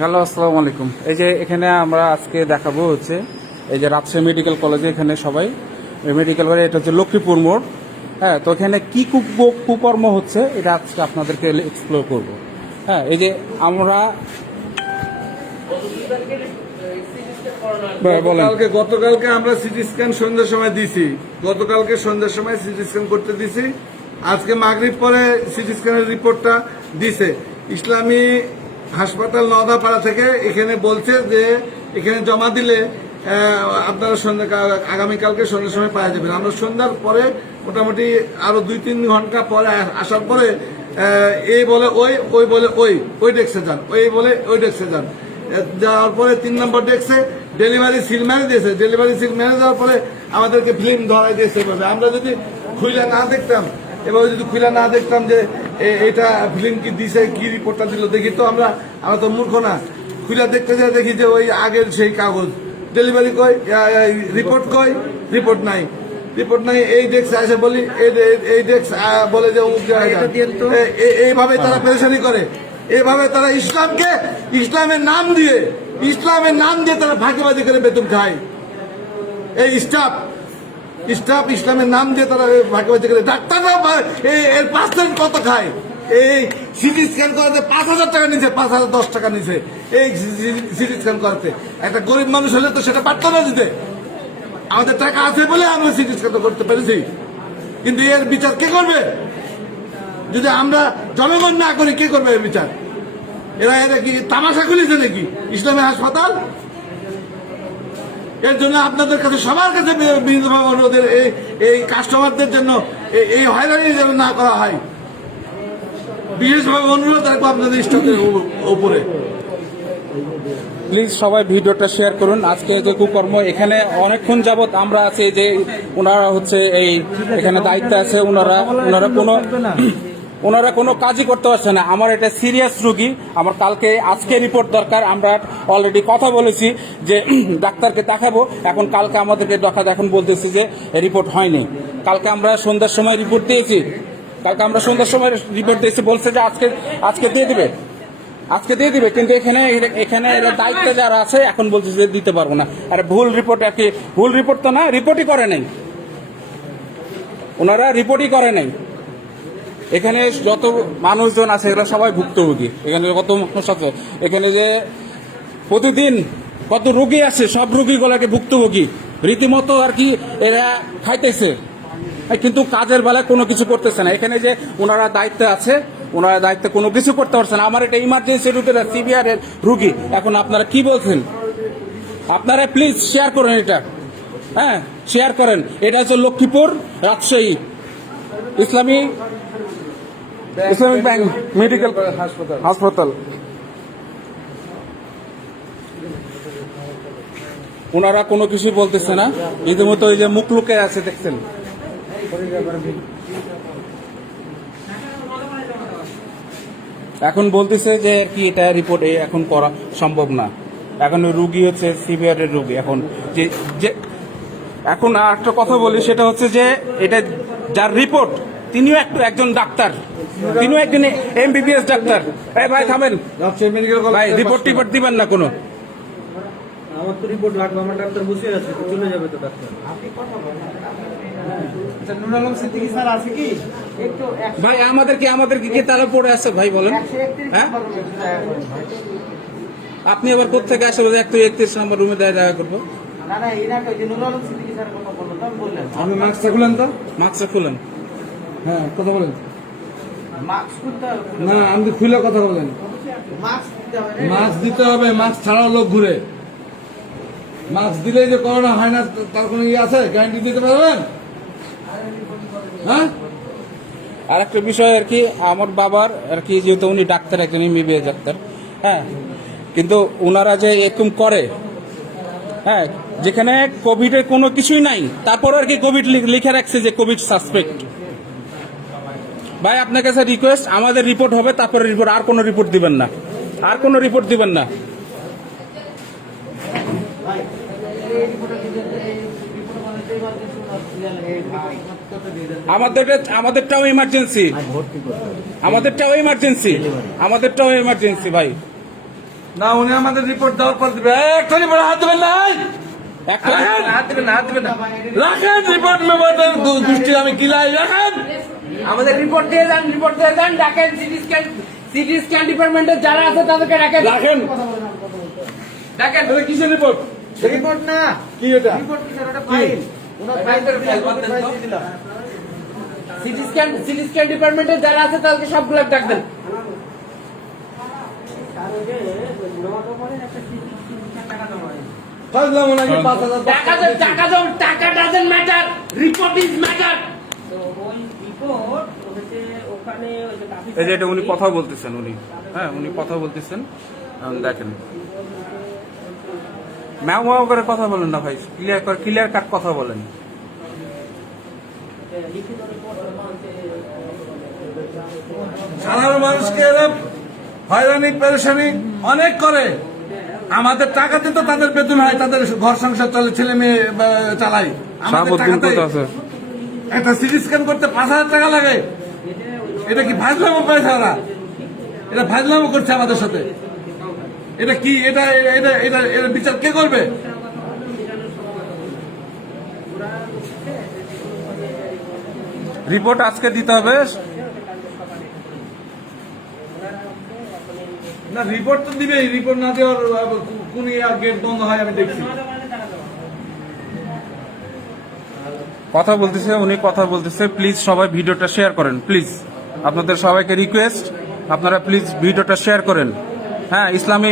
Hello, আসসালামু আলাইকুম। এই যে এখানে আমরা আজকে দেখাবো হচ্ছে এই যে রাজশাহী মেডিকেল কলেজে এখানে সবাই মেডিকেল কলেজ, এটা হচ্ছে লক্ষ্মীপুর মোড়। হ্যাঁ, তো এখানে কি কুকর্ম হচ্ছে এটা আজকে আপনাদেরকে এক্সপ্লোর করব। হ্যাঁ, এই যে আমরা গতকালকে আমরা সিটি স্ক্যান সন্ধ্যার সময় দিছি। গতকালকে সন্ধ্যার সময় সিটি স্ক্যান করতে দিছি। আজকে মাগরিব পরে সিটি স্ক্যানের রিপোর্টটা দিছে ইসলামী হাসপাতাল নওদাপাড়া থেকে। এখানে বলছে যে এখানে জমা দিলে আপনারা আগামীকালকে সন্ধ্যার সময় পাওয়া যাবেন। আমরা সন্ধ্যার পরে মোটামুটি আরো 2-3 ঘন্টা পরে আসার পরে এই বলে ওই বলে ওই ডেস্কে যান, ওই বলে ওই ডেস্কে যান। যাওয়ার পরে 3 নম্বর ডেস্কে ডেলিভারি সিল মেরে দিয়েছে। ডেলিভারি সিল মেরে দেওয়ার পরে আমাদেরকে ফিল্ম ধরাই দিয়েছে। আমরা যদি খুলে না দেখতাম, এভাবে যদি খুলে না দেখতাম যে এটা ফিল্ম কি দিছে, কি রিপোর্টটা দিল, দেখি তো আমরা তো মূর্খ না। খুলে দেখতে যাই, দেখি যে ওই আগের সেই কাগজ ডেলিভারি কই, রিপোর্ট কই, রিপোর্ট নাই। এই ডেস্ক আসে বলি, এই ডেস্ক বলে যে এইভাবে তারা পেরেশানি করে। এভাবে তারা ইসলামের নাম দিয়ে তারা ফাঁকিবাজি করে বেতন খায়। এই স্টাফ ইসলামের নাম দিয়ে তারা ফাঁকিবাজি করে। ডাক্তাররা এর 5% কত খায়? এই সিটি স্ক্যান করাতে 5,000 টাকা নিছে, 5,010 টাকা নিছে এই সিটি স্ক্যান করাতে। একটা গরিব মানুষ হলে তো সেটা পারত না দিতে। আমাদের টাকা আছে বলে আমরা সিটি স্ক্যান করতে পেরেছি, কিন্তু এর বিচার কে করবে? যদি আমরা জনগণ না করি, কে করবে এর বিচার? এরা কি তামাশা খুলেছে নাকি ইসলামী হাসপাতাল? এর জন্য আপনাদের কাছে, সবার কাছে বিনীতভাবে অনুরোধ, এই কাস্টমারদের জন্য এই হয়রানি যেন না করা হয়। বিশেষভাবে অনুরোধ রাখবো আপনাদের স্টাফের উপরে। প্লিজ সবাই ভিডিওটা শেয়ার করুন। আজকে যে কুকর্ম, এখানে অনেকক্ষণ যাবত আমরা আছি, যে ওনারা হচ্ছে এই এখানে দায়িত্বে আছে, ওনারা কোনো কাজই করতে পারছে না। আমার এটা সিরিয়াস রুগী, আমার আজকে রিপোর্ট দরকার। আমরা অলরেডি কথা বলেছি যে ডাক্তারকে দেখাবো, কালকে আমাদেরকে এখন বলতেছি যে রিপোর্ট হয়নি। কালকে আমরা সন্ধ্যার সময় রিপোর্ট দিয়েছি, বলছে যে আজকে দিয়ে দিবে, কিন্তু এখানে দায়িত্বে যারা আছে এখন বলছে যে দিতে পারবো না। আর ভুল রিপোর্ট, আর কি ভুল রিপোর্ট তো না, রিপোর্টই করে নাই, ওনারা রিপোর্টই করে নাই। এখানে যত মানুষজন আছে এরা সবাই ভুক্তভোগী। এখানে কত মানুষ আছে, এখানে যে প্রতিদিন কত রোগী আছে, সব রোগীগুলোকে ভুক্তভোগী রীতিমতো আর কি এরা খাইতেছে, কিন্তু কাজের বেলায় কোনো কিছু করতেছে না। এখানে যে ওনারা দায়িত্বে আছে, ওনারা দায়িত্বে কোনো কিছু করতে পারছে না। আমার এটা ইমার্জেন্সি রুগীরা, সিভিয়ার এর রুগী। এখন আপনারা কি বলছেন? আপনারা প্লিজ শেয়ার করেন এটা। হ্যাঁ, শেয়ার করেন। এটা হচ্ছে লক্ষ্মীপুর রাজশাহী ইসলামী ব্যাংক মেডিকেল হাসপাতাল। ওনারা কোনো কিছুই বলতেছে না। ইতিমধ্যে ওই যে মুখ লুকে আছে, দেখছেন। এখন বলতেছে যে কি এটা রিপোর্ট এখন করা সম্ভব না। এখন রুগী হচ্ছে সিভিয়ারের রুগী। এখন এখন আর একটা কথা বলি, সেটা হচ্ছে যে এটা যার রিপোর্ট, তিনিও একজন ডাক্তার, তিনিও একজন MBBS ডাক্তার। ভাই থামেন ভাই, রিপোর্ট দিবেন না কোনো? আমার তো রিপোর্ট লাগবে, আমার ডাক্তার বসে আছে, চলে যাবে তো ডাক্তার। নুরুল আলম সিদ্দিকী স্যার আছে কি? একটু ভাই আমাদের কি তারা পড়ে আছে ভাই, বলেন। হ্যাঁ, আপনি আবার কোথেকে আসে? 131 নম্বর রুমে দেখা করবো। আপনি মাস্কটা খুলেন তো। মাস্কটা খুলেন। হ্যাঁ, কথা বলেন। না, আপনি খুলে কথা বলেন। মাস্ক দিতে হবে, মাস্ক ছাড়াও লোক ঘুরে। মাস্ক দিলেই যে করোনা হয় না তার কোনো আছে? গ্যারান্টি দিতে পারবেন? হ্যাঁ, আর একটা বিষয় আর কি, আমার বাবার আর কি, যেহেতু উনি ডাক্তার, একজন MBBS ডাক্তার। হ্যাঁ, কিন্তু ওনারা যে এরকম করে, হ্যাঁ, যেখানে কোভিডের কোনো কিছুই নাই, তারপর আর কি কোভিড লিখে রাখছে যে কোভিড সাসপেক্ট। ভাই, আপনার কাছে রিকোয়েস্ট, আমাদের রিপোর্ট হবে, তারপরে রিপোর্ট, আর কোনো রিপোর্ট দিবেন না, আর কোনো রিপোর্ট দিবেন না। আমাদেরটাও ইমার্জেন্সি ভাই। না উনি আমাদের রিপোর্ট দেওয়ার পর দিবে। একটা রিপোর্ট হাত দেবেন নাই, একটা হাত দেবেন না, হাত দেবেন না। রাখেন রিপোর্ট মেম্বারদের গোষ্ঠী আমি কিলাই রাখেন। আমাদের রিপোর্ট দিয়ে দেন ডাকেন সিটি স্ক্যান ডিপার্টমেন্টের যারা আছে তাদেরকে ডাকেন রাখেন ডাকেন এটা কিসের রিপোর্ট? রিপোর্ট না, কি এটা? রিপোর্ট কি স্যার? ওটা ফাইল। ওনার ফাইল দিয়ে দিলাম। সিটি স্ক্যান ডিপার্টমেন্টের যারা আছে তাদেরকে সবগুলো ডাকবেন। ফাজলামো নাকি 5,000 টাকা doesn't matter, report is matter. এই যে এটা উনি কথা বলতেছেন, হ্যাঁ উনি কথা বলতেছেন। দেখেন ম্যাও ম্যাও করে কথা বলেন না ভাই, ক্লিয়ার কাট কথা বলেন। সাধারণ মানুষকে এরা হয়রানি পেরেশানি অনেক করে। আমাদের টাকাতে তো তাদের বেতন হয়, তাদের ঘর সংসার চলে, ছেলে মেয়ে চালাই। আমাদের টাকাতে একটা সিটি স্ক্যান করতে 5,000 টাকা লাগে। এটা কি ফাজলামো পয়সা? ওরা এটা ফাজলামো করছে আমাদের সাথে। এটা কি? এটা এটা এটা এটা বিচার কে করবে? রিপোর্ট আজকে দিতে হবে। না রিপোর্ট তো দিবেই, রিপোর্ট না দেওয়ার কোন গেট বন্ধ হয় আমি দেখছি। কথা বলতেছে উনি, কথা বলতেছে। প্লিজ সবাই ভিডিওটা শেয়ার করেন প্লিজ, আপনাদের সবাইকে রিকোয়েস্ট, আপনারা প্লিজ ভিডিওটা শেয়ার করেন। হ্যাঁ, ইসলামী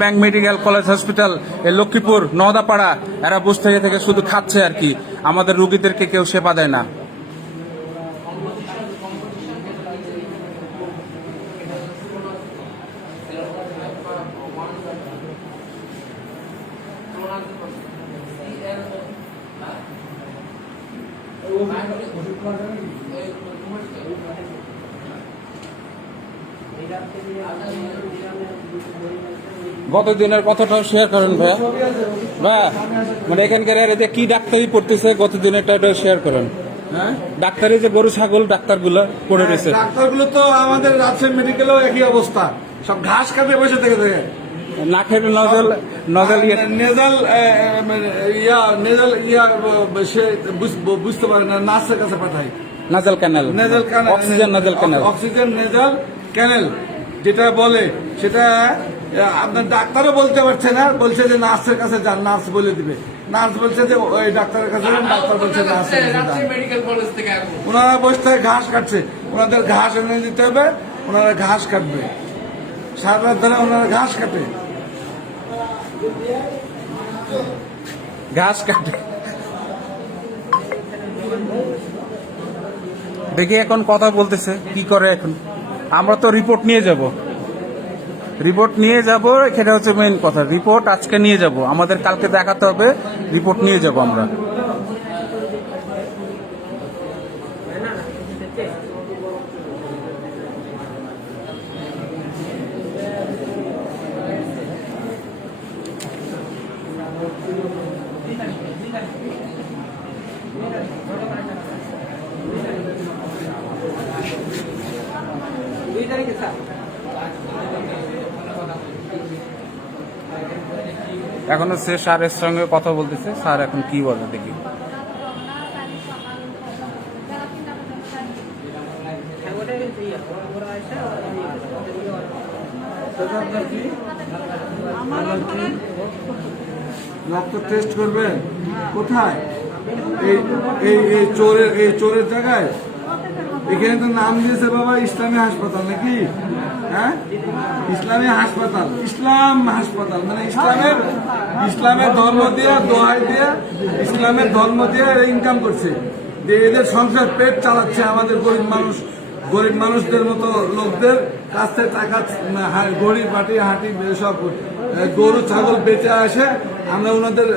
bank medical college hospital, Lakshmipur, Naodapara, এরা বসে থেকে শুধু খাচ্ছে আর কি, আমাদের রুগীদেরকে কেউ সেবা দেয় না। গত দিনের কথাটাও শেয়ার করেন ভাইয়া। ভাইয়া মানে এখানকার এরা কি ডাক্তারি পড়তেছে গত দিনেরটা শেয়ার করেন। হ্যাঁ, ডাক্তারি যে গরু ছাগল ডাক্তারগুলো পড়ে রয়েছে, ডাক্তারগুলো তো আমাদের রাজশাহী মেডিকেলেও একই অবস্থা, সব ঘাস কাটে বসে থেকে থাকে। নাকের নজল নজল নেজাল সে বুঝতে পারে না, নার্সের কাছে পাঠায়। নাজল ক্যানেল, নেজাল ক্যানেল, অক্সিজেন নাজল ক্যানেল, অক্সিজেন নেজাল ক্যানেল যেটা বলে, সেটা আপনার ডাক্তারও বলতে পারছে না, বলছে যে নার্সের কাছে যান, নার্স বলে দিবে। নার্স বলছে যে ওই ডাক্তারের কাছে যান, ডাক্তার বলছে নার্সের কাছে যান। মেডিকেল কলেজ থেকে ওনারা বসে থেকে ঘাস কাটছে, ওনাদের ঘাস এনে দিতে হবে, ওনারা ঘাস কাটবে, সারা রাত ধরে ওনারা ঘাস কাটে। ঘাস কাটে। দেখি এখন কথা বলতেছে কি করে এখন। আমরা তো রিপোর্ট নিয়ে যাব, এখানে হচ্ছে মেইন কথা। রিপোর্ট আজকে নিয়ে যাব, আমাদের কালকে দেখাতে হবে, রিপোর্ট নিয়ে যাব আমরা। এখনো সে স্যারের সঙ্গে কথা বলতেছে, স্যার এখন কি বলে দেখি। রক্ত টেস্ট করবেন কোথায়? এই চোরের জায়গায়। এখানে তো নাম দিয়েছে বাবা ইসলামী হাসপাতাল নাকি? হ্যাঁ, ইসলামী হাসপাতাল, ইসলাম হাসপাতাল মানে ইসলামের ধর্ম দিয়ে, দোহাই দিয়ে, ইসলামের ধর্ম দিয়ে ইনকাম করছে, যে এদের সংসার পেট চালাচ্ছে। আমাদের গরিব মানুষদের মতো লোকদের কাছ থেকে টাকা, গরিব বাটি হাঁটি সব গরু ছাগল বেঁচে আসে, আমরা ওনাদের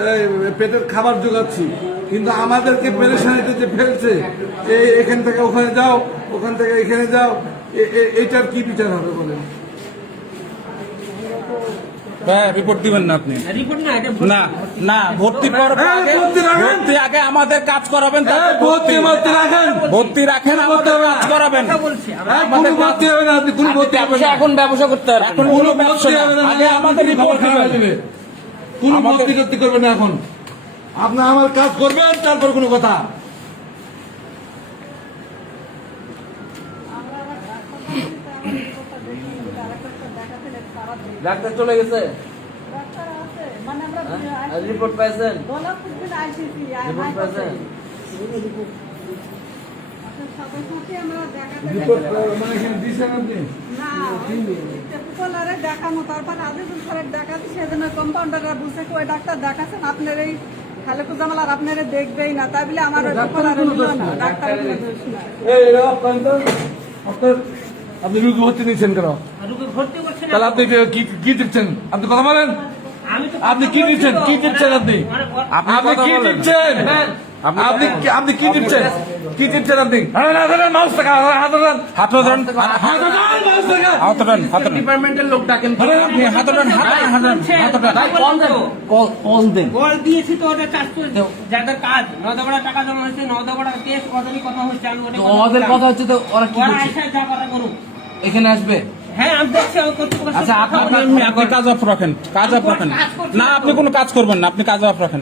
পেটের খাবার জোগাচ্ছি। কিন্তু আমাদেরকে পেরেশানিতে যে ফেলছে, এখান থেকে ওখানে যাও, ওখান থেকে এখানে যাও, এটার কি বিচার হবে বলেন? হ্যাঁ রিপোর্ট দিবেন না আপনি রিপোর্ট না এটা না না ভর্তি করার হ্যাঁ, আগে ভর্তি রাখেন। ভর্তি আগে আমাদের কাজ করাবেন তারপর ভর্তি ভর্তি রাখেন। ভর্তি রাখেন আমাদের কাজ করাবেন কথা বলছি হ্যাঁ, কোনো ভর্তি হবে না, আপনি কোনো ভর্তি হবে না। এখন ব্যবসা করতে পারবেন এখন কোনো ব্যবসা ভর্তি হবে না, আগে আমাদের রিপোর্ট খবর দিবেন দিবে। কোনো আমাদের- ভর্তি টর্তি করবেন না এখন। আপনি আমার কাজ করবেন, তারপর কোনো কথা। ডাক্তার চলে গেছে রিপোর্ট পাইছেন রিপোর্ট পাইছেন রিপোর্ট মানে এখানে দিয়েছেন আপনি? দেখানো তারপর আজিজুল স্যারের দেখাচ্ছি সেজন্য কম্পাউন্ডাররা বুঝছে কি ওই ডাক্তার দেখাচ্ছেন আপনার এই খালেকু জামাল আর আপনারা দেখবেই না তাই বলে আমার ওই কপালারে নিল না ডাক্তারের কোনো দোষ নাই। এই এরা আপনার আপনার আপনি রুগী ভর্তি নিয়েছেন কেন? রোগী ভর্তি করছে না তাহলে আপনি কি দিচ্ছেন? আপনি কথা বলেন। আমি তো আপনি কি দিচ্ছেন? কি দিচ্ছেন আপনি? আপনি কথা কি বলেন। দিচ্ছেন? আপনি কি দিচ্ছেন? কি দিচ্ছেন আপনি? মাউস টাকা হাত ধরেন। হাত ধরেন হাত ধরেন, মাউস টাকা। হাত ধরেন হাত ধরেন ডিপার্টমেন্টের লোক ডাকেন আপনি হাত ধরেন হাত ধরেন হাত ধরেন হাত ধরেন কল দেন বল দিয়েছি তো ওটা চাষ করে দাও যাদের কাজ নদাবড়া টাকা জমা হয়েছে নদাবড়া কেস ওদেরই কথা হচ্ছে আমি ওটা ওদের কথা হচ্ছে তো ওরা কি ওরা বলছে এসে যা কথা করুক এখানে আসবে হ্যাঁ আমি দেখছি আমি কর্তৃপক্ষের আচ্ছা সাথে কথা বলে- আপনি কাজ অফ রাখেন কাজ অফ রাখেন না আপনি কোনো কাজ করবেন না আপনি কাজ অফ রাখেন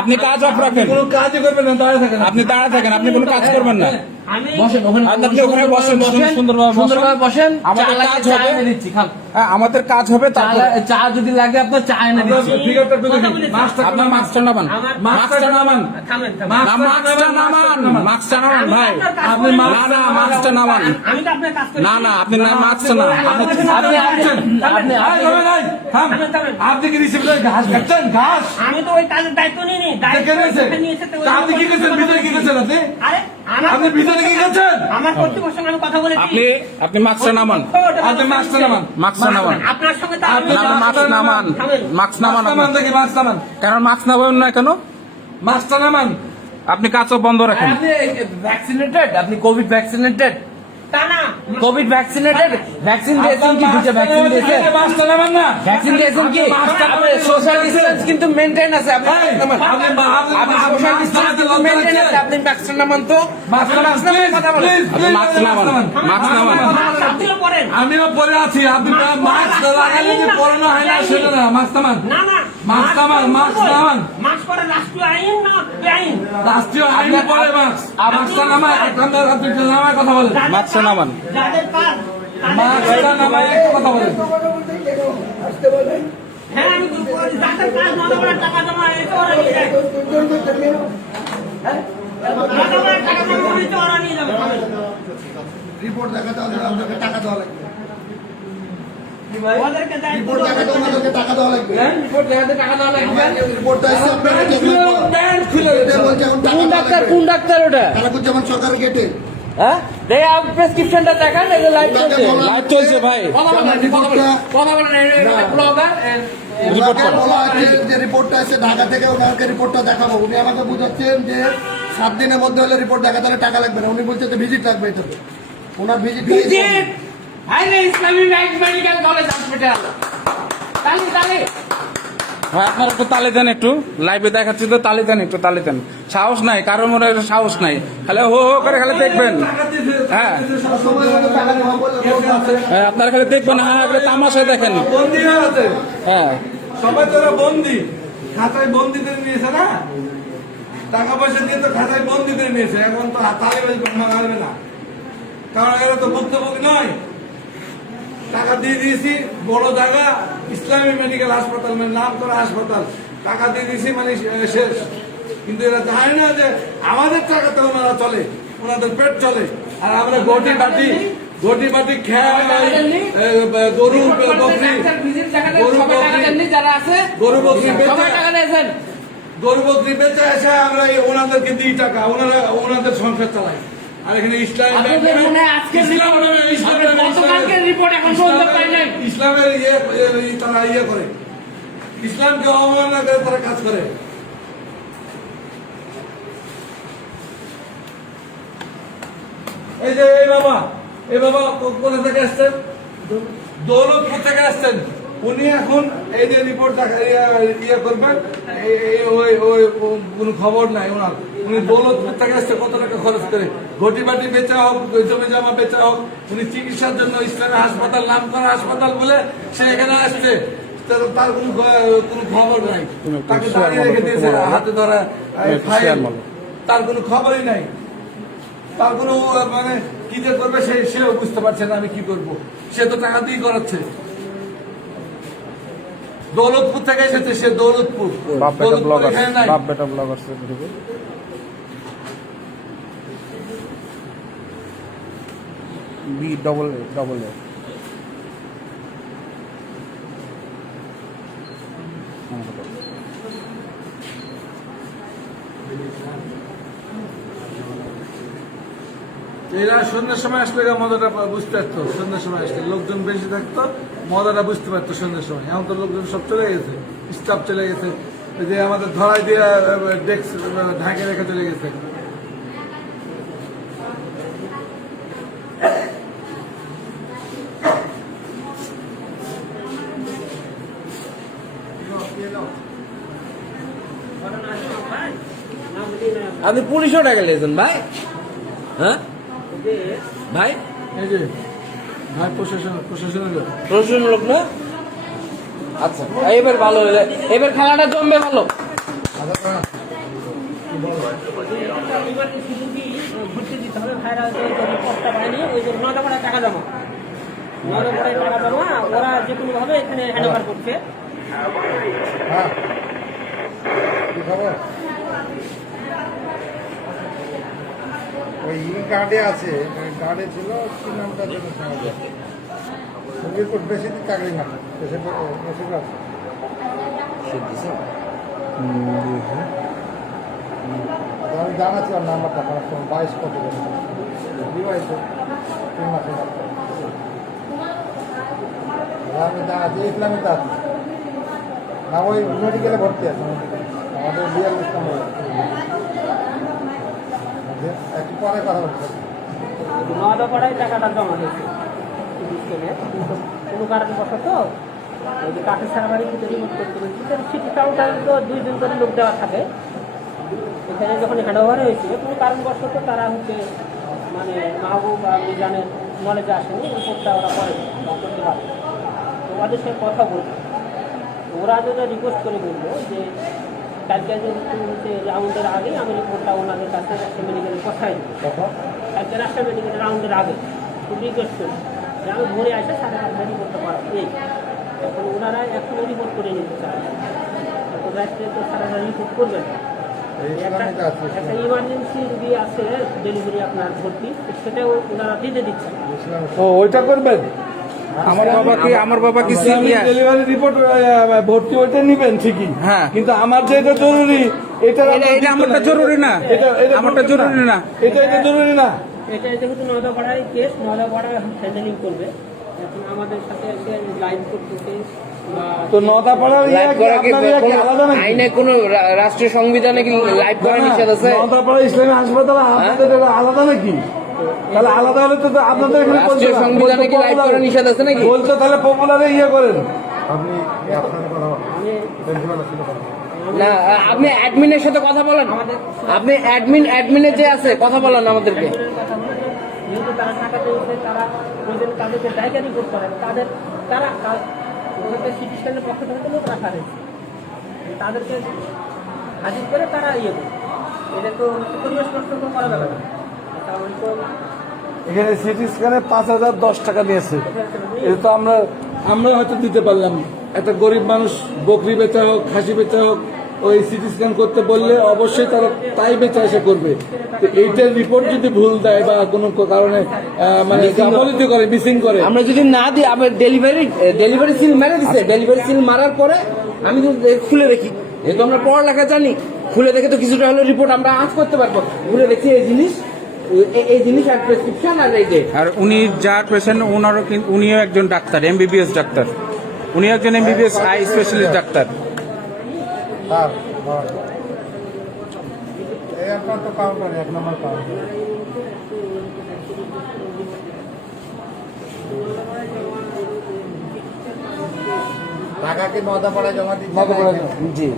আপনি কাজ অফ রাখেন কোনো কাজই করবেন না, দাঁড়িয়ে থাকেন। আপনি দাঁড়া থাকেন আপনি কোনো কাজ করবেন না আমি বসেন ওখানে আপনি ওখানে বসেন সুন্দরভাবে সুন্দরভাবে বসেন আমাদের চা কাজ লাগে, চা হবে। এনে দিচ্ছি খান হ্যাঁ, আমাদের কাজ হবে চা তারপর লা- চা যদি লাগে আপনার চা এনে দিচ্ছি আপনার ফিগারটা একটু দেখি। কথা বলেছি। মাস্কটা আপনার মাস্কটা নামান আমার- মাস্কটা নামান থামেন থামেন না মাস্কটা নামান মাস্কটা নামান ভাই আপনি না না মাস্কটা নামান আমি তো আপনার কাজ করি না না আপনি না মাস্কটা না আপনি এই, ধরে নাই, থাম। আপনি কি রিসিভ করে ঘাস কাটছেন? ঘাস আমি তো ওই কাজের দায়িত্ব নিই নি দেখে নিয়েছে। তা আপনি কি করছেন? ভিতরে কি করছেন আপনি? আরে আমার আপনি ভিতরে কি করছেন? আমার কর্তৃপক্ষের সঙ্গে আমি কথা বলেছি আপনি মাস্কটা নামান আপনি মাস্কটা নামান। মাস্কটা নামান আপনার সঙ্গে তো আপনি না না মাস্ক নামান মাস্ক নামান মাস্ক নামান দেখি, মাস্ক নামান। কারণ মাস্ক নামান না কেন মাস্কটা নামান। আপনি কাজ বন্ধ রাখেন আপনি ভ্যাকসিনেটেড আপনি কোভিড ভ্যাকসিনেটেড তা না কোভিড ভ্যাকসিনেটেড ভ্যাকসিন দিয়েছেন কি দুটো ভ্যাকসিন দিয়েছেন মাস্কটা নামান না। ভ্যাকসিন দিয়েছেন কি আপনি সোশ্যাল ডিসটেন্স কিন্তু মেইনটেইন আছে আপনি এই, আপনি সোশ্যাল ডিসটেন্স কিন্তু মেইনটেইন আছে আপনি ভ্যাকসিন নামান তো মাস্কটা নামান, কথা বলেন please, আপনি মাস্ক নামান মাস্ক নামান আপনিও করেন আমিও পরে আছি, আপনি মাস্ক লাগালে যে পড়ানো হয় না সেটা না, মাস্ক নামান। না না মাস্ক নামান, মাস্ক নামান। মাস্ক করে রাষ্ট্রীয় আইন না বেআইন রাষ্ট্রীয় আইনে পরে মাস্ক। মাস্কটা নামায়, আপনি নামায় কথা বলেন। মাস্কটা নামান যাদের কাজ মাস্কটা নামায় একটু কথা বলেন। হ্যাঁ আমি যাদের কাজ নদাবড়ার টাকা জমা হয়েছে ওরা নিয়ে যায় নদাবড়ার টাকা জমা হয়েছে ওরা নিয়ে যাবে রিপোর্ট দেখাতে হলে আপনাকে টাকা দেওয়া লাগবে। ওদেরকে দায়িত্ব রিপোর্ট দেখাতে হলে আপনাকে টাকা দেওয়া লাগবে। রিপোর্ট দেখাতে টাকা দেওয়া লাগবে রিপোর্টটা এসে আপনার প্যান্ট খুলে এটা বলছে এখন টাকা কোন দেওয়া ডাক্তার লাগবে। কোন ডাক্তার ওটা কালাকুজ্জামান সরকারি গেটে হ্যাঁ দেখে আপনি প্রেসক্রিপশনটা দেখান এই যে লাইভ চলছে লাইভ চলছে ভাই কথা বলেন ব্লগার রিপোর্ট ওনাকে করো বলা হয়েছে যে রিপোর্টটা এসে ঢাকা থেকে ওনাকে রিপোর্টটা দেখাবো। উনি আমাকে বুঝাচ্ছেন যে 7 দিনের মধ্যে হলে রিপোর্ট দেখাতে হলে টাকা লাগবে না। উনি বলছেন যে ভিজিট লাগবে এটাতে। ওনার ভিজিট হাইলে ইসলামী মেডিকেল কলেজ হসপিটাল তালি তালি ভাই আপনার একটু তালে দেন একটু লাইভে দেখাচ্ছি তো তালে দেন একটু তালে দেন সাহস নাই কারোর মনে হয় সাহস নাই খালি হো হো করে খালি দেখবেন হ্যাঁ সময় মতো টাকা দেওয়া বলে লোক আছে। হ্যাঁ, আপনারা খালি দেখবেন হ্যাঁ এগুলো তামাশায় দেখেন বন্দি হয়ে আছে। হ্যাঁ সবাই তোরা বন্দি, খাতায় বন্দি করে নিয়েছে না, টাকা পয়সা দিয়ে তো খাতায় বন্দি করে নিয়েছে। এখন তো তালিবাজি মারবে না, কারণ এরা তো ভুক্তভোগী নয়। টাকা দিয়ে দিয়েছি, বড় জায়গা ইসলামী মেডিকেল হাসপাতাল, মানে নাম করা হাসপাতাল, টাকা দিয়ে দিয়েছি মানে শেষ। কিন্তু এরা জানে না যে আমাদের টাকাতে ওনারা চলে, ওনাদের পেট চলে, আর আমরা গটি বাটি খেয়ে গরু বকরি যারা আছে গরু বকরি সবাই টাকা দিয়েছেন গরু বকরি বেঁচে এসে আমরা ওনাদেরকে দিই টাকা, ওনাদের সংসার চালাই। আর এখানে আপনাদের মনে হয় আজকের গতকালকের রিপোর্ট এখন পর্যন্ত পাই নাই ইসলামের তারা করে, ইসলামকে অবমাননা করে তারা কাজ করে। এই যে এই বাবা কোথা থেকে আসছেন? দৌলতপুর থেকে আসছেন। উনি এখন এই যে রিপোর্ট ইয়ে করবেন কোনো খবর নাই ওনার। উনি দৌলতপুর থেকে আসছে কত টাকা খরচ করে, ঘটি বাটি বেচা হোক, জমি জমা বেচা হোক, উনি চিকিৎসার জন্য ইসলামী হাসপাতাল, নাম করা হাসপাতাল বলে সে এখানে আসছে, তার কোনো খবর নাই। তাকে দাঁড়িয়ে রেখে দিয়েছে হাতে ধরা ফাইল, তার কোনো খবরই নাই। তার কোনো মানে কি যে করবে সেও বুঝতে পারছে না আমি কি করব। সে তো টাকা দিয়ে করাচ্ছে। দৌলতপুর থেকে এসেছে সে, দৌলতপুর। বাপ বেটা ব্লগার, এখানে নাই। বাপ বেটা blogger. B double A double A. এরা সন্ধ্যার সময় আসলে মজাটা বুঝতে পারতো, সন্ধ্যার সময় আসলে লোকজন বেশি থাকতো, মজাটা বুঝতে পারতো সন্ধ্যার সময়। এখন তো লোকজন সব চলে গেছে, স্টাফ চলে গেছে, ওই যে আমাদের ধরাই দিয়ে ডেস্ক ঢাকে রেখে চলে গেছে। আপনি পুলিশও টাকা নিয়েছেন ভাই? হ্যাঁ ভাই, এই যে ভাই প্রশাসনের লোক। প্রশাসন লোক না? আচ্ছা, এবার ভালো হয়ে যায়, এবার খেলাটা জমবে ভালো। ঘুরতে দিতে হবে, ভাইরা রিপোর্টটা পায়নি, ওই যে 9 টাকা টাকা জমা, 9 টাকা জমা, ওরা যে কোনো ভাবে এখানে হ্যান্ড ওভার করছে। ওই কার্ডে আছে, ওই কার্ডে ছিল কি নামটা যেন শোনা যায়। রিপোর্ট বেশি দিন চাকরি না, বেশি আছে। আমি জানাচ্ছি ওর নাম্বারটা, আমার 22 কত বিবাহিত 3 মাসের বাচ্চা। আমি জানাচ্ছি ইসলামী তার না, ওই মেডিকেলে ভর্তি আছে আমাদের বিয়ার ইসলাম। একটু পরে কথা বলছি। 9 টাকাটা জমা দিয়েছে কিন্তু কোনো কারণবশত ওই যে কাঠের সারা বাড়ি কিন্তু রিমোট করতে হয়েছে। সিটি কাউন্টারে তো 2 দিন করে লোক দেওয়া থাকে, এখানে যখন হ্যান্ড ওভার হয়েছিল কোনো কারণবশত তারা হচ্ছে মানে মাহবুব বা মিজানের নলেজে আসেনি, রিপোর্টটা ওরা করে বা করতে পারে। তো ওদের সঙ্গে কথা বলবো, ওরা যেটা রিকোয়েস্ট করে বললো যে কালকে হচ্ছে রাউন্ডের আগেই আমি রিপোর্টটা ওনাদের কাছে রাষ্ট্র মেডিকেলে পঠাই দিই। কালকে রাষ্ট্র মেডিকেলের রাউন্ডের আগে খুব রিকোয়েস্ট করি যে আমি ভোরে আসে 5:30 রিপোর্টটা করা এই। এখন ওনারা এখনও রিপোর্ট করে নিতে চায়, এখন রাত্রে তো সারা রিপোর্ট করবে না। একটা ইমার্জেন্সি রুগী আছে ডেলিভারি আপনার ভর্তি, সেটাও ওনারা দিতে দিচ্ছে। ও ওইটা করবেন? আমার বাবা কি ডেলিভারি রিপোর্ট ভর্তি ওইটা নিবেন ঠিকই, হ্যাঁ, কিন্তু আমার যেটা জরুরি এটা আমারটা জরুরি না, আমারটা জরুরি না, এটা জরুরি না। এটা যেহেতু নদাপাড়ায় কেস, নদাপাড়া হ্যান্ডেলিং করবে। এখন আমাদের সাথে এসে লাইভ করতেছে তো নদাপাড়ার আলাদা নাকি? আইনে কোনো রাষ্ট্রীয় সংবিধানে কি লাইভ করা নিষেধ আছে? নদাপাড়া ইসলামী হাসপাতাল আপনাদের এটা আলাদা নাকি? তাহলে আলাদা হলে তো আপনাদের এখানে রাষ্ট্রীয় সংবিধানে কি লাইভ করা নিষেধ আছে নাকি? বলছো তাহলে পপুলারে ইয়ে করেন। আপনি আপনার কথা প্রিন্সিপাল ছিল না, আপনি অ্যাডমিনের সাথে কথা বলেন, আপনি অ্যাডমিনে যে আছে কথা বলেন আমাদেরকে। কথা হলো যে যেহেতু তারা টাকা পেয়েছে, তারা ওদের তাদেরকে জায়গা রিপোর্ট করেন, তারা ওদেরকে সিটি স্ক্যানের পক্ষ থেকে লোক রাখা হয়েছে, তাদেরকে হাজির করে তারা ইয়ে করে। এটা তো পরিবেশ নষ্ট তো করা যাবে না। তাহলে তো এখানে সিটি স্ক্যানে 5,010 টাকা নিয়েছে। এটা তো আমরা হয়তো দিতে পারলাম। একটা গরিব মানুষ বকরি বেচা হোক, খাসি বেচা হোক, ওই সিটি স্ক্যান করতে বললে অবশ্যই তারা তাই বেচা এসে করবে। তো এইটার রিপোর্ট যদি ভুল দেয় বা কোনো কারণে মানে গাফিলতি করে, মিসিং করে, আমরা যদি না দিই, আবার ডেলিভারি সিল মেরে দিচ্ছে, ডেলিভারি সিল মারার পরে আমি তো খুলে দেখি, যেহেতু আমরা পড়ালেখা জানি, খুলে দেখে তো কিছুটা হলে রিপোর্ট আমরা আজ করতে পারবো। খুলে দেখি এই জিনিস আর প্রেসক্রিপশন আর এই যে। আর উনি যার পেশেন্ট উনিও একজন ডাক্তার, এমবিবিএস ডাক্তার, উনি একজন এমবিবিএস আই স্পেশালিস্ট ডাক্তার। তার এই আপনার তো কাউন্টার 1 নম্বর কাউন্টার। টাকা কি নদাপাড়ায় জমা দিচ্ছে জি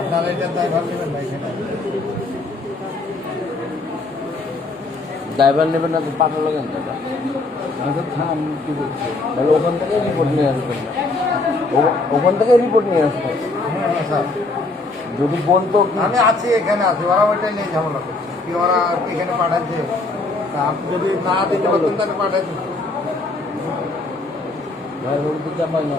আপনারা এটা দায়ভার নেবেন না এখানে। ড্রাইভার নেবেন না তো পাঠালো কেন দাদা? তাহলে ওখান থেকে রিপোর্ট নিয়ে আসবেন না। ওখান থেকে রিপোর্ট নিয়ে আসবেন স্যার যদি বলতো কি আমি আছি, এখানে আছি, ওরা ওইটাই নিয়ে ঝামেলা করছে কি ওরা এখানে পাঠাচ্ছে। তা আপনি যদি না দিতে পারতেন তাহলে পাঠাতেন। ড্রাইভার তো চাপাই না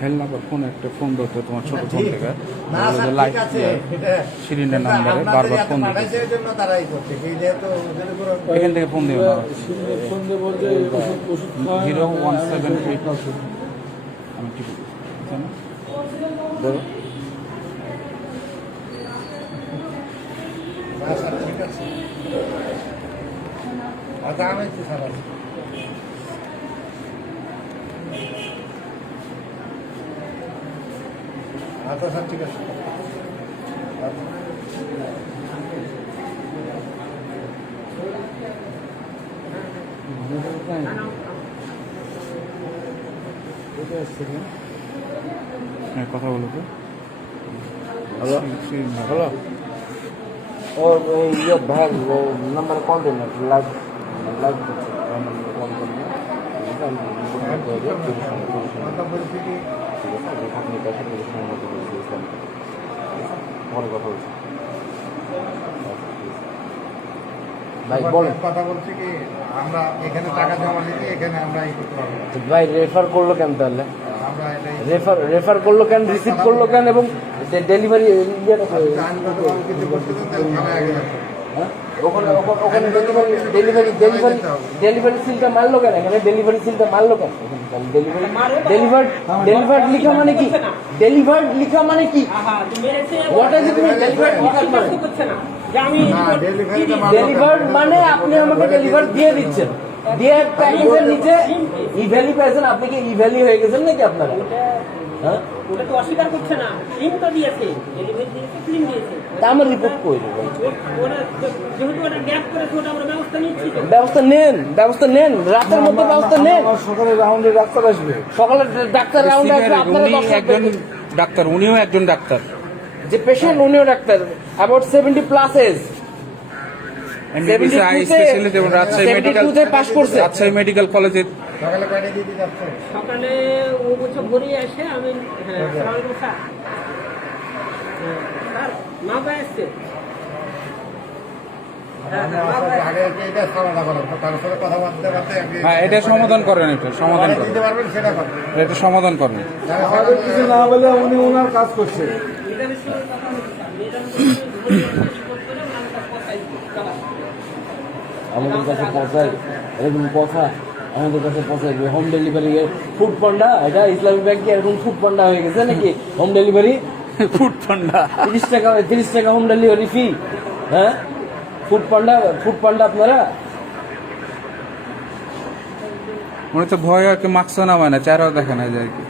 হেল নাম্বার ফোন একটা ফোন ধরতে তোমার ছোট ফোন ঠিক। থেকে না স্যার, লাইট ঠিক আছে, এটা- সিলিন্ডার কিন্তু নাম্বারে আপনাদের বারবার এত ফোন দিতে পাঠাইছে এর জন্য তারাই করছে কি যেহেতু যদি কোনো এখান থেকে ফোন দেবে 0178 আমি কি বলছি জানো? না স্যার ঠিক আছে। আচ্ছা আমি একটু স্যার আছি। আচ্ছা স্যার ঠিক আছে। আচ্ছা। হ্যাঁ কথা বলো তো হ্যালো হ্যালো ও ইয়ে ভাই নাম্বার কল দিন না লাইভ লাইভ কল করুন কথা বলছি কি পরে কথা বলছি ভাই বলেন কথা বলছি কি আমরা এখানে টাকা জমা দিচ্ছি, এখানে আমরা ই করতে পারবো না। ভাই রেফার করলো কেন তাহলে আমরা এটাই রেফার করলো কেন রিসিভ করলো কেন এবং ডেলিভারি আইনগতভাবে কিছু করতে দেন তাহলে থানায় আগে যাচ্ছে। ওখানে ওখানে ডেলিভারি সিলটা মারলো কেন এখানে ডেলিভারি সিলটা মারলো কেন ডেলিভার্ড লিখা মানে কি ডেলিভার্ড লিখা মানে কি আহা, তো মেরেছে, What does it mean? Delivered what অস্বীকার মানে? তো করছে না যে আমি না, report delivery টা দিই। মারলো। ডেলিভার্ড মানে আপনি আমাকে ডেলিভার দিয়ে দিচ্ছেন দিয়ে প্যাকেজের নিচে ইভ্যালি পেয়েছেন আপনি কি ইভ্যালি হয়ে গেছেন নাকি আপনারা হ্যাঁ ওটা তো অস্বীকার করছে না, প্রিন্ট তো দিয়েছে, ডেলিভারি দিয়েছে, প্রিন্ট দিয়েছে। তা আমার রিপোর্ট করে দেবেন ওরা যেহেতু ওটা গ্যাপ করেছে, ওটা আমরা ব্যবস্থা নিচ্ছি তো। ব্যবস্থা নেন রাতের মধ্যে ব্যবস্থা নেন সকালে রাউন্ডে ডাক্তার আসবে। সকালে ডাক্তার রাউন্ড আসবে আপনারা উনি 10 একজন ডাক্তার, উনিও একজন ডাক্তার। যে পেশেন্ট উনিও ডাক্তার about 70 plus age MBBS eye specialist এবং রাজশাহী 72 মেডিকেল তে পাস করছে রাজশাহী মেডিকেল কলেজে সকালে কয়টা দিতে যাচ্ছে? সকালে ও বলছে ভোরে এসে আমি হ্যাঁ সালাম আলাইকুম স্যার। হ্যাঁ, স্যার মা ভাই আসছে। হ্যাঁ, হ্যাঁ, মা ভাই আগে এটা সমাধান করেন, তার সাথে কথা বলতে বলতে আগে হ্যাঁ এটা সমাধান করেন, এটা সমাধান পরে করেন, দিতে পারবেন সেটা করেন। এটা সমাধান করেন। কিছু না বলে উনি ওনার কাজ করছে। আমাদের কাছে পৌঁছায় এরকম কথা আমাদের কাছে পৌঁছায় হোম ডেলিভারি ফুড পান্ডা এটা ইসলামী ব্যাংক কি এরকম ফুড পান্ডা হয়ে গেছে নাকি হোম ডেলিভারি ফুড পান্ডা 30 টাকা হোম ডেলিভারি ফি হ্যাঁ ফুড পান্ডা আপনারা মনে তো ভয় আর কি মাস্ক নামায় না, চেহারাও দেখা না যায় কি।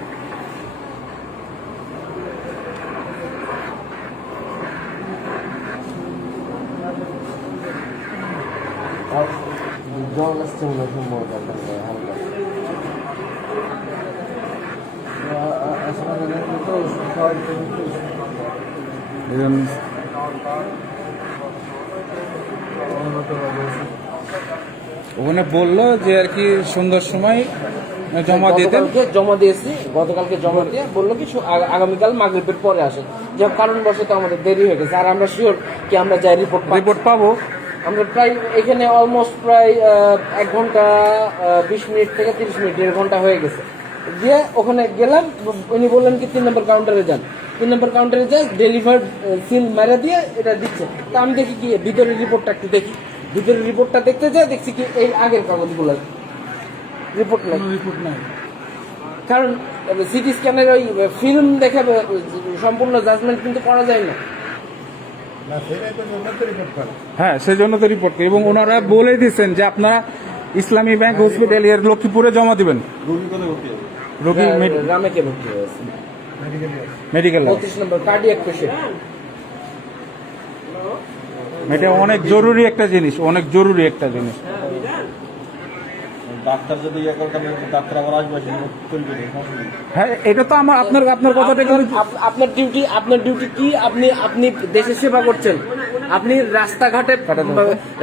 জল আসছে মনে হয় সম্ভবত আপনাদের হালকা এজন ওখানে বললো যে আর কি সন্ধ্যার সময় জমা দিতেন। গতকালকে জমা দিয়ে বললো কি আগামীকাল মাগরিবের পরে আসে যে কারণবশত আমাদের দেরি হয়ে গেছে আর আমরা শিওর কি আমরা যাই রিপোর্ট পাবো। আমরা প্রায় এখানে অলমোস্ট প্রায় 1 ঘন্টা 20 মিনিট থেকে 30 মিনিট 1.5 ঘন্টা হয়ে গেছে গিয়ে ওখানে গেলাম উনি বললেন কি 3 নম্বর কাউন্টারে যান 3 নম্বর কাউন্টারে যাই ডেলিভার্ড সিল মেরে দিয়ে এটা দিচ্ছে তা আমি দেখি কি ভিতরের রিপোর্টটা একটু দেখি ভিতরের রিপোর্টটা দেখতে যাই দেখছি কি এই আগের কাগজগুলো রিপোর্ট নাই কারণ সিটি স্ক্যানের ওই ফিল্ম দেখে সম্পূর্ণ জাজমেন্ট কিন্তু করা যায় না না সেটাই তো উন্নত রিপোর্ট করে। হ্যাঁ সেজন্য তো রিপোর্ট করি এবং ওনারা বলে দিচ্ছেন যে আপনারা ইসলামী ব্যাংক হসপিটাল এর লক্ষ্মীপুরে জমা দিবেন। রোগী রামেকে ভর্তি হয়েছে মেডিকেল 35 নম্বর কার্ডিয়াক পেশেন্ট এটা অনেক জরুরি একটা জিনিস, অনেক জরুরি একটা জিনিস। ডাক্তার যদি ইয়ে করে তাহলে ডাক্তার আবার আসবে করবে হ্যাঁ, এটা তো আমার আপনার কথাটা কিন্তু আপনার ডিউটি কি? আপনি দেশের সেবা করছেন, আপনি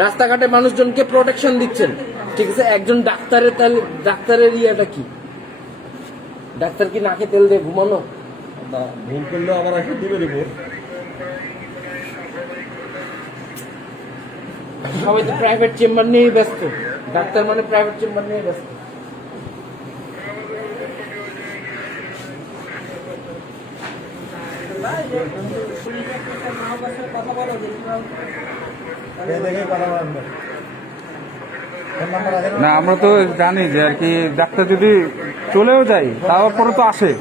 রাস্তাঘাটে মানুষজনকে প্রোটেকশন দিচ্ছেন, ঠিক আছে? একজন ডাক্তারের তাহলে ডাক্তারের ইয়েটা কি? ডাক্তার কি নাকে তেল দিয়ে ঘুমানো? ভুল করলেও আবার একটা দিবে রিপোর্ট। সবাই তো প্রাইভেট চেম্বার নিয়েই ব্যস্ত, ডাক্তার মানে প্রাইভেট চেম্বার নিয়ে ব্যস্ত। দেখে কথা বলবেন। ফোন নাম্বার আছে না, আমরা তো জানি যে আর কি ডাক্তার যদি চলেও যায় তারপরে তো আসে।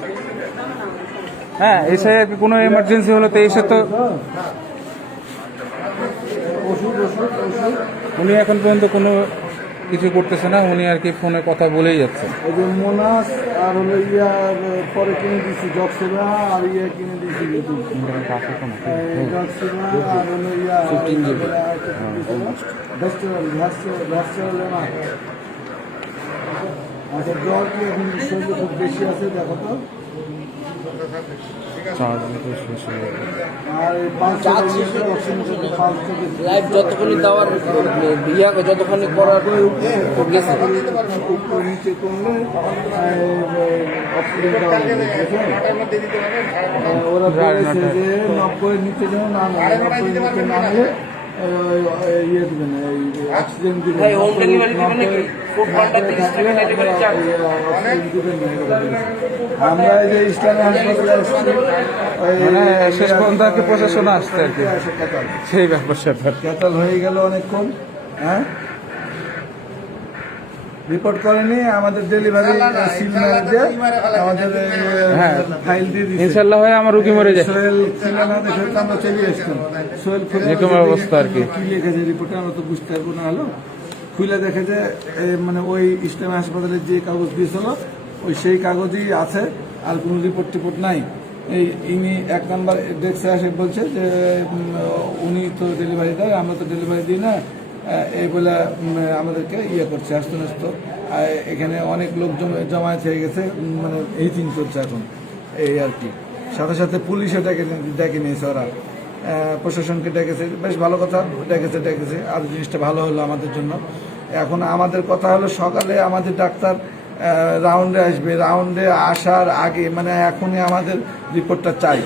হ্যাঁ, এসে আর কি কোনো এমার্জেন্সি হলে তো এসে তো উনি এখন পর্যন্ত কোনো কিছু করতেছে না, উনি আর কি ফোনে কথা বলেই যাচ্ছে। এই যে মোনাস আর হলো ইয়া পরে কিনে দিচ্ছি জকসেবা আর ইয়া কিনে দিচ্ছি জকসেবা আর হলো ইয়া আচ্ছা, জ্বর কি এখন শরীরে খুব বেশি আছে দেখো তো। আর এই লাইফ যতক্ষণই দেওয়ার যতক্ষণই করার গেছে উপর নিচে করলে অক্সিজেন দেওয়া লাগবে, বুঝেছেন? ওরা বলেছে যে 90 নিচে যেন না নামে, 90 নিচে নামলে ইয়ে দিবেন, এই অক্সিজেন দিবেন। ভাই, হোম ডেলিভারি দিবেন নাকি? ফুড পান্ডা 30 টাকা ডেলিভারি চার্জ। অক্সিজেন দিবেন না এগুলো বলেছে। আমরা এই যে ইসলামী হাসপাতালে আসছি, মানে শেষ পর্যন্ত আর কি প্রশাসন আসছে আর কি, সেই ব্যাপার স্যাপার। ক্যাটাল হয়ে গেল অনেকক্ষণ। হ্যাঁ, রিপোর্ট করেনি, আমাদের ডেলিভারি সিল মেরে দিয়ে আমাদের হ্যাঁ, ফাইল দিয়ে দিচ্ছে। ইনশাল্লাহ হয় আমার রুগী মরে যায়। সোহেল খুলে না দেখে তো আমরা চলে আসতাম। সোহেল খুলে এরকম অবস্থা আর কি। কি লিখেছে রিপোর্টে আমরা তো বুঝতে পারবো না। হলো খুলে দেখে যে মানে ওই ইসলামী হাসপাতালে যে কাগজ দিয়েছিল ওই সেই কাগজই আছে, আর কোনো রিপোর্ট নাই। এই ইনি 1 নাম্বার ডেস্কে এসে বলছে যে উনি তো ডেলিভারি দেয়, আমরা তো ডেলিভারি দিই না, এই বলে আমাদেরকে ইয়ে করছে আস্তে আস্তে। এখানে অনেক লোক জমায়েত হয়ে গেছে, মানে এই চিন চলছে এখন এই আর কি। সাথে সাথে পুলিশও ডেকে নিয়েছে ওরা, প্রশাসনকে ডেকেছে, বেশ ভালো কথা, ডেকেছে আর জিনিসটা ভালো হলো আমাদের জন্য। এখন আমাদের কথা হলো সকালে আমাদের ডাক্তার রাউন্ডে আসবে, রাউন্ডে আসার আগে মানে এখনই আমাদের রিপোর্টটা চাই।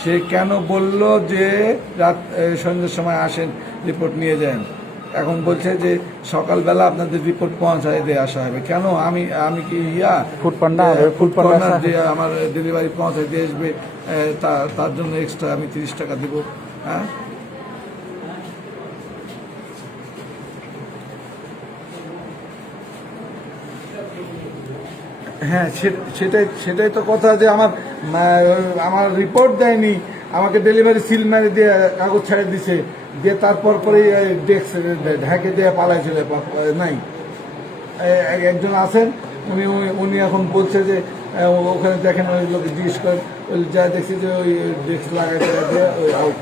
সে কেন বলল যে রাত সন্ধ্যের সময় আসেন রিপোর্ট নিয়ে যান, এখন বলছে যে সকালবেলা আপনাদের রিপোর্ট পৌঁছায় দিয়ে আসা হবে। কেন আমি কি ফুড পান্ডা যে আমার ডেলিভারি পৌঁছায় দিয়ে আসবে তার জন্য এক্সট্রা আমি 30 টাকা দিব? হ্যাঁ, হ্যাঁ, সেটাই তো কথা যে আমার রিপোর্ট দেয়নি, আমাকে ডেলিভারি সিল মেরে দিয়ে কাগজ ছেড়ে দিছে, দিয়ে তারপর পরেই ডেস্ক ঢাকে দিয়ে পালাইছিল নাই। একজন আছেন, উনি এখন বলছে যে ওখানে দেখেন, ওই লোক জিজ্ঞেস করেন, ওই যা দেখছি যে ওই ডেস্ক লাগাই দিয়ে ওই আউট,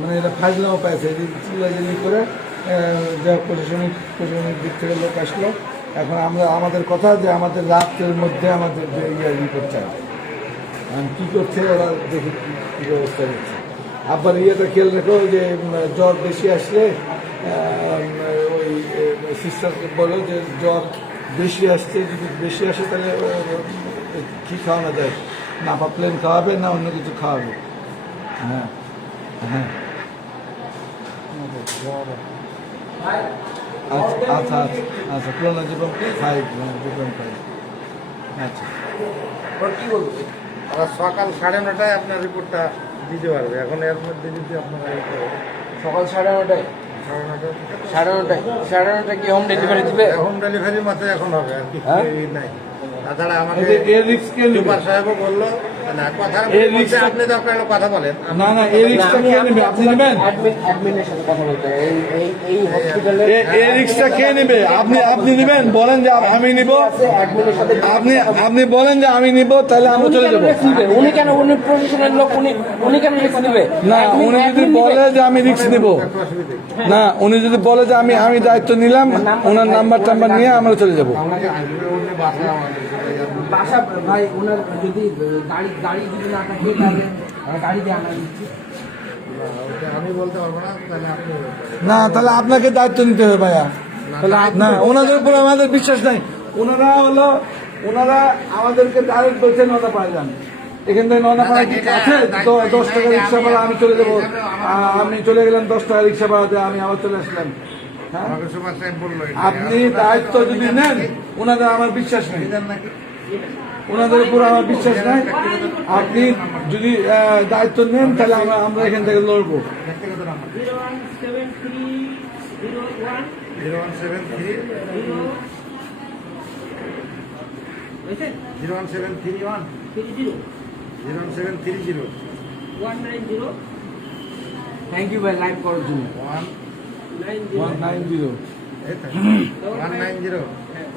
মানে এটা ফাজলামও পাইছে চিল্লাচিল্লি করে। যা প্রশাসনিক দিক থেকে লোক আসলো, এখন আমাদের কথা যে আমাদের রাত্রের মধ্যে আমাদের রিপোর্ট চাই। কি করছে ওরা দেখি কি ব্যবস্থা করছে। আবার ইয়েটা খেয়াল রেখো যে জ্বর বেশি আসলে ওই সিস্টারকে বলো যে জ্বর বেশি আসছে, যদি বেশি আসে তাহলে কি খাওয়ানো যায়, নাপা প্লেন খাওয়াবে না অন্য কিছু খাওয়াবে। হ্যাঁ হ্যাঁ, আচ্ছা, ক্লোনাজিপাম 5 আচ্ছা। কি বলবো? আর সকাল 9:30টায় আপনার রিপোর্টটা দিতে পারবে। এখন এর মধ্যে যদি আপনারা সকাল 9:30টায় 9:30টায় কি হোম ডেলিভারি দিবে? হোম ডেলিভারি মাত্র এখন হবে আর কি, হ্যাঁ? এই নাই। তাছাড়া আমাকে এর রিস্ক কে নেবে? সুপার সাহেবও বললো না কথা এই রিস্কটা আপনি দরকার হলে কথা বলেন। না না এই রিস্কটা কে নেবে? আপনি নেবেন? অ্যাডমিনের সাথে কথা বলতে হবে। এই হসপিটালে এই রিস্কটা কে নেবে? আপনি নেবেন? বলেন যে আমি নিব। অ্যাডমিনের সাথে আপনি বলেন যে আমি নিব, তাহলে আমরা চলে যাবো। উনি কেন উনি প্রফেশনাল লোক, উনি কেন রিস্ক নেবে? না উনি যদি বলে যে আমি রিস্ক নিব, না উনি যদি বলে যে আমি দায়িত্ব নিলাম, ওনার নাম্বার টাম্বার নিয়ে আমরা চলে যাবো। বাসা ভাই ওনার যদি গাড়ি যদি না থাকে তাহলে গাড়ি দিয়ে আনা দিচ্ছি। আমি বলতে পারবো না, তাহলে আপনি না তাহলে আপনাকে দায়িত্ব নিতে হবে ভাইয়া। না ওনাদের উপর আমাদের বিশ্বাস নাই। ওনারা আমাদেরকে ডাইরেক্ট বলছে নদা পাড়া যান, এখান থেকে নদা পাড়া কি আছে? 10 টাকা রিক্সা ভাড়া, আমি চলে যাবো। আমি চলে গেলাম 10 টাকা রিক্সা ভাড়াতে, আমি আবার চলে আসলাম। হ্যাঁ? আমাকে সুপার সাহেব বললো এটা। আপনি দায়িত্ব যদি নেন, ওনাদের আমার বিশ্বাস নেই, নাকি ওনাদের উপর আমার বিশ্বাস নাই। আপনি যদি দায়িত্ব নেন, তাহলে আমরা এখান থেকে লড়বো। ব্যক্তিগত নাম্বার 017301 0173 হয়েছে 01731 30 01730 190 থ্যাংক ইউ ভাই লাইভ করার জন্য। 90 190 190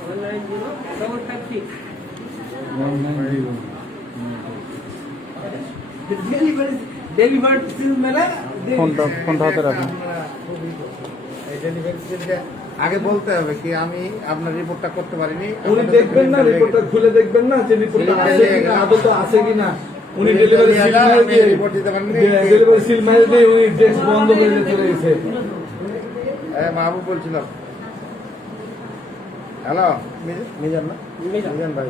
190 756 190 ডেলিভারি সিল মেলা ফোনটা হাতে রাখুন। এই ডেলিভারি সিলটা আগে বলতে হবে কি আমি আপনার রিপোর্টটা করতে পারিনি। উনি দেখবেন না, রিপোর্টটা খুলে দেখবেন না যে রিপোর্টটা আছে কিনা, আদৌ আছে কিনা। উনি ডেলিভারি সিল মাইল দিয়ে রিপোর্ট দিতে পারেননি। ডেলিভারি সিল মাইল দিয়ে উনি ডেস্ক বন্ধ করে দিয়ে চলে গেছে। মাহবুব বলছিলাম। হ্যালো মিজান না? মিজান ভাই,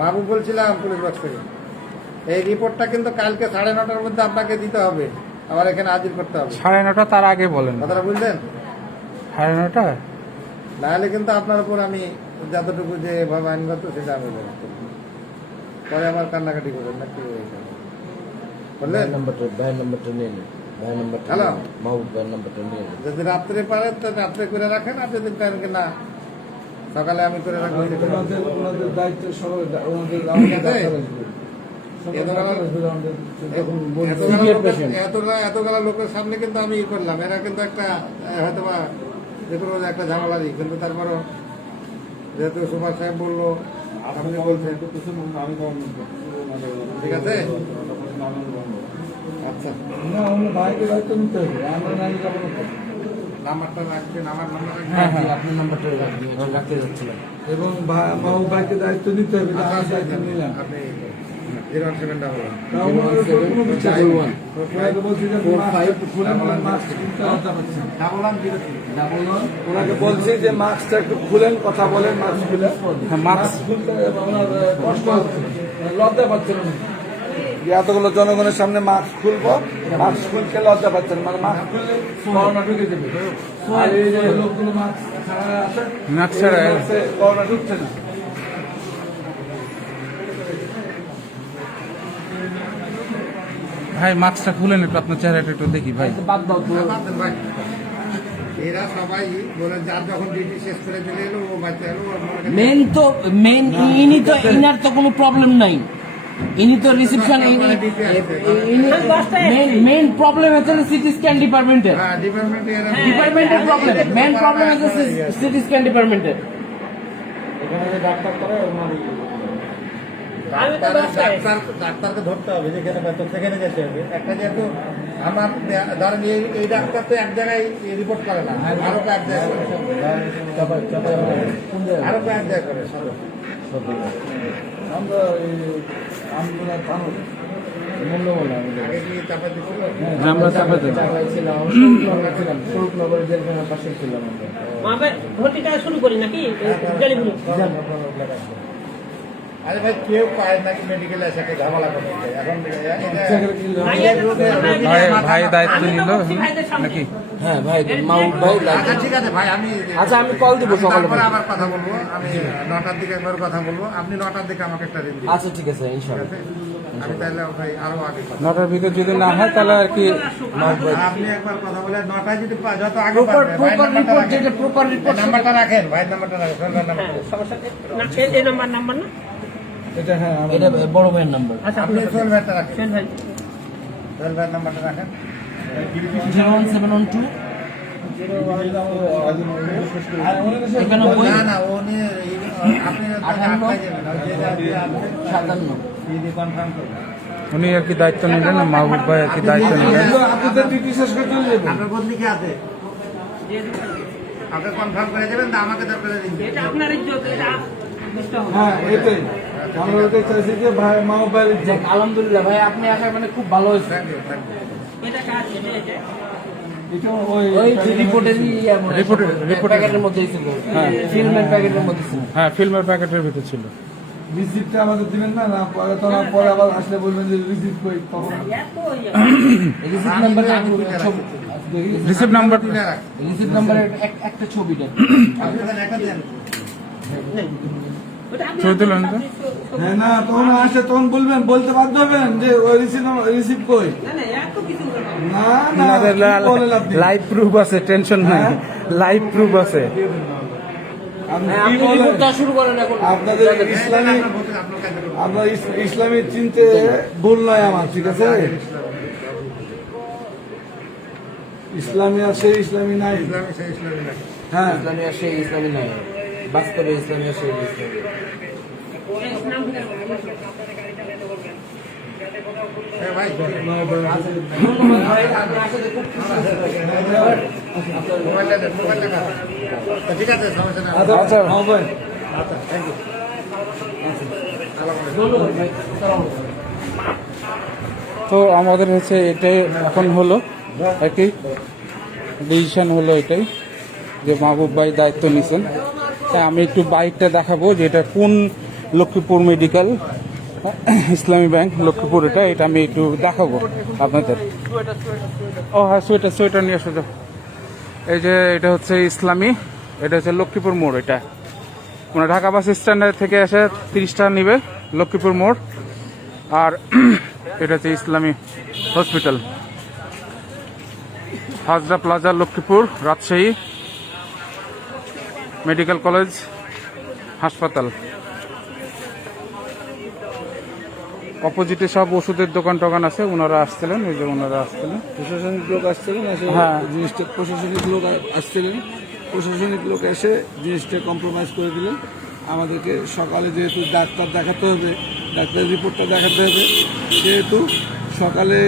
মাহবুব বলছিলাম পুলিশ বক্স থেকে। এই রিপোর্টটা কিন্তু কালকে 9:30টার মধ্যে আপনাকে দিতে হবে, আমার এখানে হাজির করতে হবে। 9:30 তার আগে বলেন। কথাটা বুঝলেন? 9:30 নাহলে কিন্তু আপনার উপর আমি যতটুকু যে ভাবে আইনগত সেটা আমি বলবো। পরে আবার কান্নাকাটি করবেন না কি বললেন? ভাইয়ের নাম্বারটা নিয়ে নিন, ভাইয়ের নাম্বারটা হ্যালো। মাহবুব ভাইয়ের নাম্বারটা নিয়ে নিন। যদি রাত্রে পারেন তো রাত্রে করে রাখেন, আর যদি পারেন না সকালে আমি করে রাখবো। ওনাদের দায়িত্ব সবাই, ওনাদের এতগুলা লোকের সামনে কিন্তু আমি ই করলাম, এরা কিন্তু একটা হয়তো বা যে কোনো একটা ঝামেলারই, কিন্তু তারপরও যেহেতু সুপার সাহেব বললো আপনি বলছেন ঠিক আছে। আচ্ছা না ওনার ভাইকে দায়িত্ব নিতে হবে, আমরা নাই যাবো না। নাম্বারটা রাখছেন, আমার নাম্বার আপনার নাম্বারটা রাখতে যাচ্ছিলাম। এবং বাবু ভাইকে দায়িত্ব নিতে হবে, যে আমি দায়িত্ব নিলাম। আপনি 017 ডাবল তাও ওনার উপর কোনো বিশ্বাস নেই। ওনাকে বলছি যে মাস্কটা খুলে মাস্ক খুলতে লজ্জা পাচ্ছেন। ওনাকে বলছি যে মাস্কটা একটু খুলেন, কথা বলেন, মাস্ক খুলে। মাস্ক খুলতে ওনার কষ্ট হচ্ছে, লজ্জা পাচ্ছেন উনি। যে এতগুলো জনগণের সামনে মাস্ক খুলবো, মাস্ক খুলতে লজ্জা পাচ্ছেন, মানে মাস্ক খুললে করোনা ঢুকে দেবে। আর এই যে লোকগুলো মাস্ক ছাড়া আছে, মাস্ক ছাড়া করোনা ঢুকছে না। ভাই মাস্কটা খুলেন একটু, আপনার চেহারাটা একটু দেখি ভাই। বাদ দাও তো। ভাই এরা সবাই বলে যার যখন ডিউটি শেষ করে চলে এলো ও বাচ্চা এলো মেন ইনি তো ইনার তো কোনো প্রবলেম নাই, ইনি তো রিসেপশন মেন প্রবলেম হচ্ছে সিটি স্ক্যান ডিপার্টমেন্টের, হ্যাঁ ডিপার্টমেন্টে এরা ডিপার্টমেন্টের প্রবলেম, মেন প্রবলেম হচ্ছে সিটি স্ক্যান ডিপার্টমেন্টের। আমি তো 10টায় ডাক্তারকে ধরতে হবে, যেখানে বেতন সেখানে যেতে হবে। একটা যেহেতু আমার ধরেন এই ডাক্তার তো এক জায়গায় রিপোর্ট করে না, আরো এক জায়গায় করে, আরো এক জায়গায় করে সদর। আমরা আমরা থানো আগে কি চাপা দিচ্ছিল? আমরা চাপা দেব। স্বরূপনগরের জেলখানার পাশে ছিলাম আমরা। মাবে ভর্তিটা শুরু করি নাকি ডেলিভারি? আরে ভাই কেউ পায় নাকি মেডিকেলে এসে একটা ঝামেলা করতে চায়। এখন ভাই দায়িত্ব আমি তো নিল বলছি ভাইদের সামনে। নাকি? হ্যাঁ ভাই মাহবুব ভাই আচ্ছা ঠিক আছে ভাই, আমি আচ্ছা, আমি কল দিব সকালে। তারপরে আবার কথা বলবো। আমি 9টার দিকে একবার কথা বলবো, আপনি 9টার দিকে আমাকে একটা রিং দিন। আচ্ছা ঠিক আছে ইনশাআল্লাহ। আমি তাহলে ভাই আরো আগে কথা 9টার ভিতর যদি না হয় তাহলে আর কি আপনি একবার কথা বলে 9টায় যদি যত আগে প্রপার পারবে, ভাই নাম্বারটা রিপোর্ট রাখেন। যেটা প্রপার রিপোর্ট নাম্বারটা রাখেন, ভাই নাম্বারটা রাখেন, ফোন নাম্বারটা হ্যাঁ, সমস্যা নেই। না, এই নাম্বার না এটা হ্যাঁ আমার এটা বড় ভাইয়ের নাম্বার। আচ্ছা আপনি সোহেল ভাইটা রাখেন, শোন ভাই সোহেল ভাইয়ের নাম্বারটা রাখেন। 01712 91 না না উনি আপনি তাকে 58 আটকাই দেবেন, ওই যে আপনি 57 কনফার্ম করবেন। উনি আর কি দায়িত্ব নিলেন, মাহবুব ভাই আর কি দায়িত্ব নিলেন। আপনাদের ডিউটি শেষ করে চলে যাবেন। আপনার বদলি কি আছে? আপনি কনফার্ম করে দেবেন, তো আমাকে দরকার দিন। এটা আপনার ইজ্জত, এটা বুঝতে হবে। হ্যাঁ এটাই আমরা ওটাই চাইছি যে ভাই মা ভাইয়ের যাক, আলহামদুলিল্লাহ ভাই, আপনি আসা মানে খুব ভালো হয়েছে। এটা কাজ, এটা এটা ওই ওই রিপোর্টেরই প্যাকেটের মধ্যেই ছিল, ফিল্মের প্যাকেটের মধ্যে ছিল। হ্যাঁ, ফিল্মের প্যাকেটের ভিতরে ছিল। রিসিপ্টটা আমাদের দিবেন না, না পরে তো না পরে আবার আসলে বলবেন যে রিসিপ্ট কই তখন এত ইয়ে। রিসিপ্ট নাম্বারে ছবি, রিসিপ্ট নাম্বার রিসিপ্ট নাম্বারের একটা ছবিটা। আপনাদের একটা দেন। ওটা আপনি- ছবি তুলেন তো। হ্যাঁ না তখন আসে তখন বলবেন, বলতে বাধ্য হবেন যে ওই রিসিপ্ট কই। না, না, এত কিছু না। না না কি বলেন আপনি? লাইভ প্রুফ আছে, টেনশন নাই, লাইভ প্রুফ আছে। আপনি হ্যাঁ, কি আপনি বলেন? রিপোর্টটা শুরু করেন এখন। আপনাদের ইসলামী আপনার ইসলামী চিনতে ভুল নয় আমার, ঠিক আছে? ইসলামী আছে, ইসলামী নাই। ইসলামী সেই ইসলামী না। হ্যাঁ ইসলামী আর সেই ইসলামী নয়, বাস্তবে ইসলামী আর সেই ইসলামী। ভাই ধন্যবাদ ভাই, আপনি আসলে খুব খুশি হয়েছি। মোবাইলটা দেন, মোবাইলটা দেন। ঠিক আছে, সমস্যা নেই। আচ্ছা হ্যাঁ ভাই। ধন্যবাদ ভাই, আসসালামু আলাইকুম। তো আমাদের হচ্ছে এটাই এখন হলো একই ডিসিশন হলো এটাই যে মাহবুব ভাই দায়িত্ব নিছেন। তাই আমি একটু বাইকটা দেখাবো যে এটা কোন লক্ষ্মীপুর মেডিকেল ইসলামী ব্যাংক লক্ষ্মীপুর, এটা আমি একটু দেখাবো আপনাদের। ও হ্যাঁ, সোয়েটার নিয়ে আসো তো। এই যে এটা হচ্ছে ইসলামী, এটা হচ্ছে লক্ষ্মীপুর মোড়। এটা মানে ঢাকা বাস স্ট্যান্ড থেকে এসে 30 টাকা নিবে লক্ষ্মীপুর মোড়। আর এটা হচ্ছে ইসলামী hospital, Hazra plaza Lakshmipur, Rajshahi medical college হাসপাতাল। অপোজিটে সব ওষুধের দোকান টোকান আছে, ওনারা আসছিলেন, ওই যে ওনারা আসছিলেন। প্রশাসনিক লোক আসছিলেন, এসে হ্যাঁ। জিনিসটা প্রশাসনিক লোক আসছিলেন, প্রশাসনিক লোক এসে জিনিসটা কম্প্রোমাইজ করে দিলেন। আমাদেরকে সকালে যেহেতু ডাক্তার দেখাতে হবে, ডাক্তারের রিপোর্টটা দেখাতে হবে, সেহেতু সকালে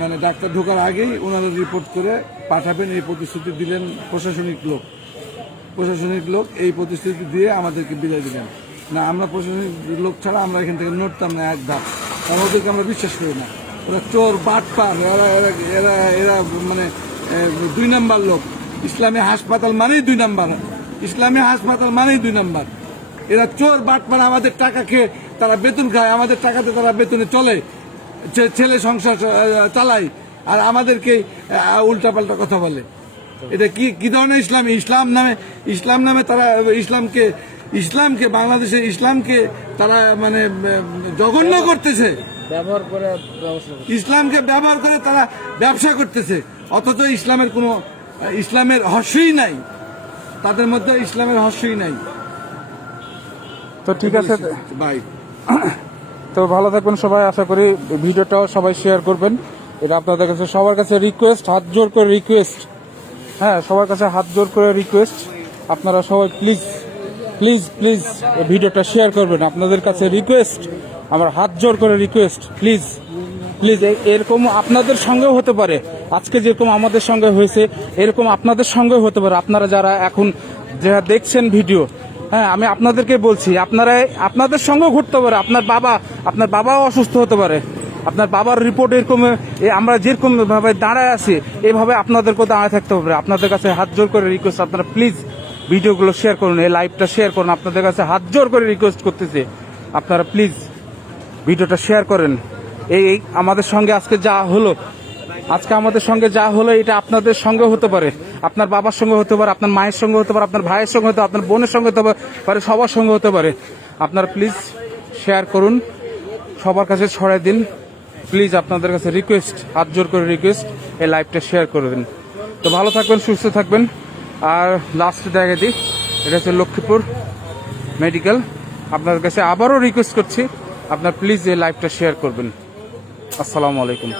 মানে ডাক্তার ঢোকার আগেই ওনারা রিপোর্ট করে পাঠাবেন এই প্রতিশ্রুতি দিলেন প্রশাসনিক লোক এই প্রতিশ্রুতি দিয়ে আমাদেরকে বিদায় দিলেন। না আমরা প্রশাসনিক লোক ছাড়া আমরা এখান থেকে নড়তাম না এক ধাপ, কারণ ওদেরকে আমরা বিশ্বাস করি না। ওরা চোর বাটপার, এরা এরা এরা এরা মানে 2 নাম্বার লোক। ইসলামী হাসপাতাল মানেই 2 নাম্বার, ইসলামী হাসপাতাল মানেই 2 নাম্বার। এরা চোর বাটপার, আমাদের টাকা খেয়ে তারা বেতন খায়, আমাদের টাকাতে তারা বেতনে চলে, ছেলে সংসার চালায়, আর আমাদেরকে উল্টাপাল্টা কথা বলে। এটা কি ধরনের ইসলামী? ইসলাম নামে তারা ইসলামকে বাংলাদেশে ইসলামকে তারা মানে জঘন্য করতেছে, ব্যবহার করে ইসলামকে ব্যবহার করে তারা ব্যবসা করতেছে, অথচ ইসলামের হর্ষই নাই, তাদের মধ্যে ইসলামের হর্ষই নাই। তো ঠিক আছে ভাই তো ভালো থাকবেন সবাই, আশা করি ভিডিওটাও সবাই শেয়ার করবেন। এটা আপনাদের কাছে সবার কাছে রিকোয়েস্ট, হাত জোর করে রিকোয়েস্ট, হ্যাঁ সবার কাছে হাত জোর করে রিকোয়েস্ট, আপনারা সবাই প্লিজ প্লিজ প্লিজ ভিডিওটা শেয়ার করবেন। আপনাদের কাছে রিকোয়েস্ট, আমার হাত জোর করে রিকোয়েস্ট, প্লিজ প্লিজ। এরকম আপনাদের সঙ্গেও হতে পারে, আজকে যেরকম আমাদের সঙ্গে হয়েছে এরকম আপনাদের সঙ্গেও হতে পারে। আপনারা যারা এখন যারা দেখছেন ভিডিও, হ্যাঁ আমি আপনাদেরকে বলছি, আপনাদের সঙ্গেও ঘটতে পারে। আপনার বাবাও অসুস্থ হতে পারে, আপনার বাবার রিপোর্ট এরকম, আমরা যেরকম ভাবে দাঁড়ায় আছি এইভাবে আপনাদেরকেও দাঁড়ায় থাকতে হবে। আপনাদের কাছে হাত জোর করে রিকোয়েস্ট, আপনারা প্লিজ ভিডিওগুলো শেয়ার করুন, এই লাইভটা শেয়ার করুন। আপনাদের কাছে হাত জোর করে রিকোয়েস্ট করতেছি, আপনারা প্লিজ ভিডিওটা শেয়ার করেন। এই আমাদের সঙ্গে আজকে আমাদের সঙ্গে যা হলো এটা আপনাদের সঙ্গে হতে পারে, আপনার বাবার সঙ্গে হতে পারে, আপনার মায়ের সঙ্গে হতে পারে, আপনার ভাইয়ের সঙ্গে হতে পারে, আপনার বোনের সঙ্গে হতে পারে, সবার সঙ্গে হতে পারে। আপনারা প্লিজ শেয়ার করুন, সবার কাছে ছড়াই দিন প্লিজ। আপনাদের কাছে রিকোয়েস্ট, হাত জোর করে রিকোয়েস্ট, এই লাইভটা শেয়ার করে দিন। তো ভালো থাকবেন, সুস্থ থাকবেন। আর লাস্ট জায়গা দিই, এটা হচ্ছে লক্ষ্মীপুর মেডিকেল আপনার কাছে আবারও রিকোয়েস্ট করছি, আপনার প্লিজ এই লাইভটা শেয়ার করবেন। আসসালামু আলাইকুম।